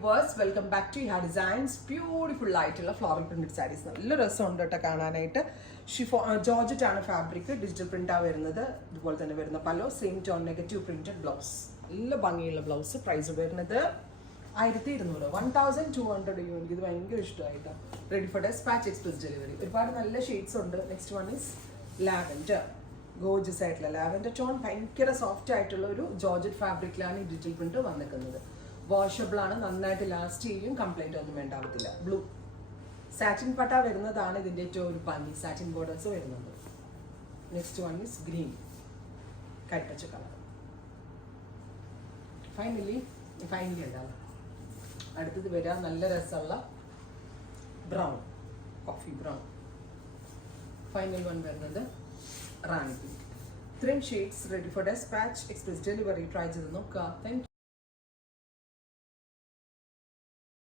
Viewers, welcome back to ഹാ designs. Beautiful ആയിട്ടുള്ള floral printed saris. നല്ല രസമുണ്ട് കേട്ടോ കാണാനായിട്ട്. ജോർജറ്റ് ആണ് ഫാബ്രിക്, ഡിജിറ്റൽ പ്രിന്റാണ് വരുന്നത്. ഇതുപോലെ തന്നെ വരുന്ന പല്ലോ, same tone negative printed blouse. നല്ല ഭംഗിയുള്ള ബ്ലൗസ്. പ്രൈസ് വരുന്നത് 1200, 1200. എനിക്ക് ഇത് ഭയങ്കര ഇഷ്ടമായിട്ടോ. Ready for despatch, express delivery. ഒരുപാട് നല്ല ഷെയ്ഡ്സ് ഉണ്ട്. Next one is lavender. Gorgeous ആയിട്ടുള്ള ലാവൻഡർ ടോൺ, ഭയങ്കര സോഫ്റ്റ് ആയിട്ടുള്ള ഒരു ജോർജറ്റ് ഫാബ്രിക്കിലാണ് ഈ ഡിജിറ്റൽ പ്രിന്റ് വന്നിരിക്കുന്നത്. വാഷബിൾ ആണ്, നന്നായിട്ട് ലാസ്റ്റ് ചെയ്യും, കംപ്ലൈന്റ് ഒന്നും വേണ്ടാവത്തില്ല. ബ്ലൂ സാറ്റിൻ പട്ട വരുന്നതാണ് ഇതിന്റെ ഏറ്റവും ഒരു ഭംഗി. സാറ്റിൻ ബോർഡേഴ്സ് വരുന്നുണ്ട്. നെക്സ്റ്റ് വൺ ഈസ് ഗ്രീൻ, കരിപ്പച്ച കളർ. ഫൈനലി ഉണ്ടാവും. അടുത്തത് വരാൻ നല്ല രസമുള്ള brown, coffee brown. Final one വരുന്നത് റാണി പിങ്ക്. ഇത്രയും shades ready for despatch, express delivery. Try ചെയ്ത് നോക്കുക. Thank U.